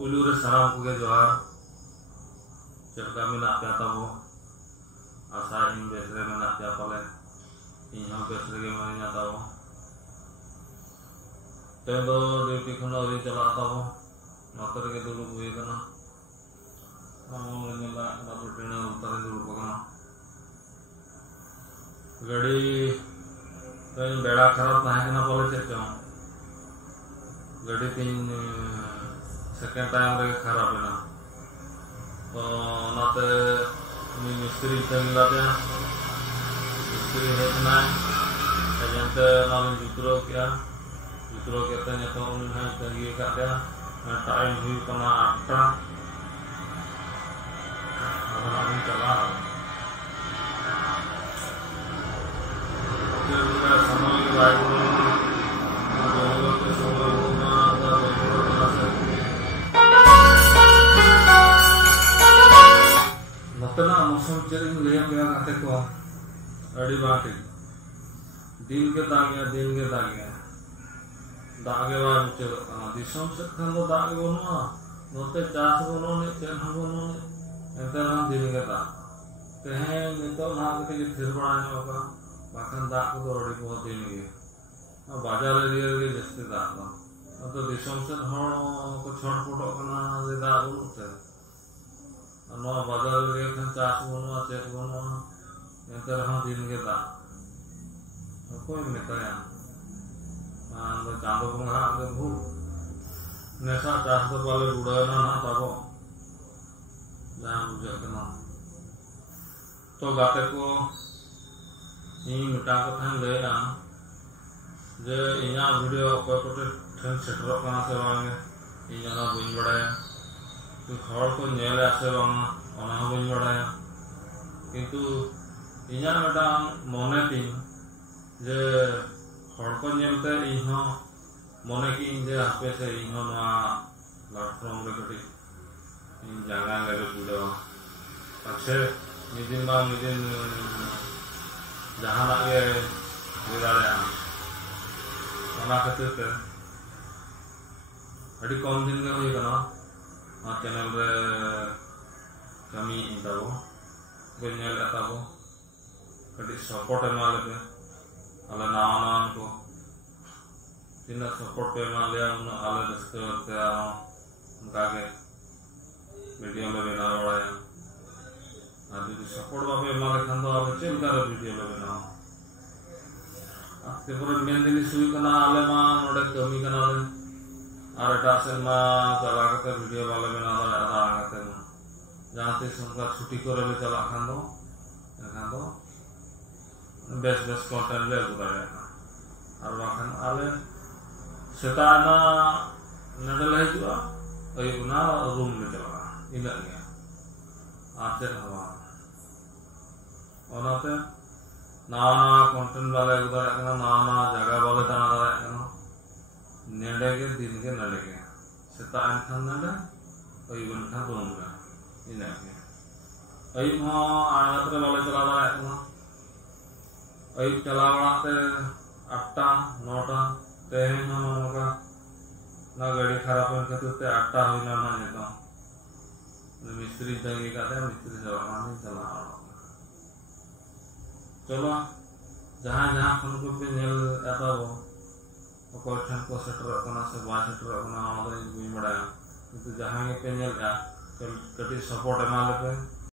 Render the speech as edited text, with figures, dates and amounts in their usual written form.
उलूरे साराम को जोहार चलका मेना पे ताबो आशा इन बेसरे मेना पे पाले इन हम बेसरे के महीना ताबो तेंदो ड्यूटी खन अरी चला ताबो नतर के दुरुक हुए कना हम मेला बाबू ट्रेन उतर दुरुक कना गाड़ी कहीं बेड़ा खराब ताहे कना पाले चेचो गाड़ी तीन सेकेंड टाइम रे खराब है ना तो नाते मिस्त्री तंगला पे मिस्त्री है ना एजेंटे नाम जुत्रो क्या जुत्रो कहते हैं तो उन्हें तंगी करते हैं टाइम हुई कना 8 अब हम चला फिर मेरा समय लाइव मौसम चेंज लिया गया खाते को अड़ी बाटे दिन के दागिया दागे बा चल दिसम से खान दो दागे बनुआ नोते चास बनो ने चेन बनो ने एंतर हम दिन के दा तेहे नितो ना के फिर बड़ा ने होगा बाखन दा को तो अड़ी बहुत दिन के बाजार एरिया रे जस्ते दा तो दिसम से हण को छोट फोटो कना दे दा बोलते नवा बाजार रे खान चास बनुआ चेक बनुआ एंतर हम दिन के दा कोई मेताया आंदो चांदो बंगा के भूल नेसा चास तो वाले बुढ़ा ना ना ताबो जहां बुझे कना तो गाते को इन मिटा को थान ले आ जे इना वीडियो को कोटे ठन सेटर कना से बांगे इना ना बुझ बड़ाया तो हर को नेले आसे बांगा ओना बुझ बड़ाया किंतु इना मेटा मने तीन जे हर को नेलते इहो मने की जे आपे से इहो ना प्लेटफॉर्म रे कटी इन जगह ले बुड़ो अच्छे निदिन बा निदिन जहां लागे बुराया ओना खातिर पे अड़ी कम दिन के होई कना आ चैनल रे कमी इंदाबो बेनेल अताबो कटी सपोर्ट एमा लेबे अले नाना को तीन सपोर्ट पे मा ले उन आले रस्ते होते आ उनका के वीडियो में बना रहा है आदि सपोर्ट बाबे मा ले खंदो आले चेल कर वीडियो में बना आते पर मेन दिन सुई कना आले मा नोडे कमी कना ले आर एटा से मा चला के वीडियो वाले बना आदा आते जहां ते उनका छुट्टी करे ले चला खंदो बेस कंटेंट ले गुदारे और बाखन आले सेताना नडल हिजुआ अयुना रूम में चला इना गया आते हवा ओनाते नाना कंटेंट वाले गुदारे कना नाना जगह वाले तना दारे कना नेडे के दिन के नडे के सेता खान नडे अयुन खान रूम में इना गया अयुन हो आयात्र वाले चला दारे कना अयुब चला बड़ाते 8 9 तेहे ना नोका ना गाड़ी खराब होने खातिर ते 8 होइना ना जेता मिस्त्री तंगी काते मिस्त्री चला नहीं चला चलो जहां खन को पे नेल एताबो को ठन को सेटर कना से बा सेटर कना आदे बुई मडा किंतु जहां के पे नेल का कटी सपोर्ट एमा लेके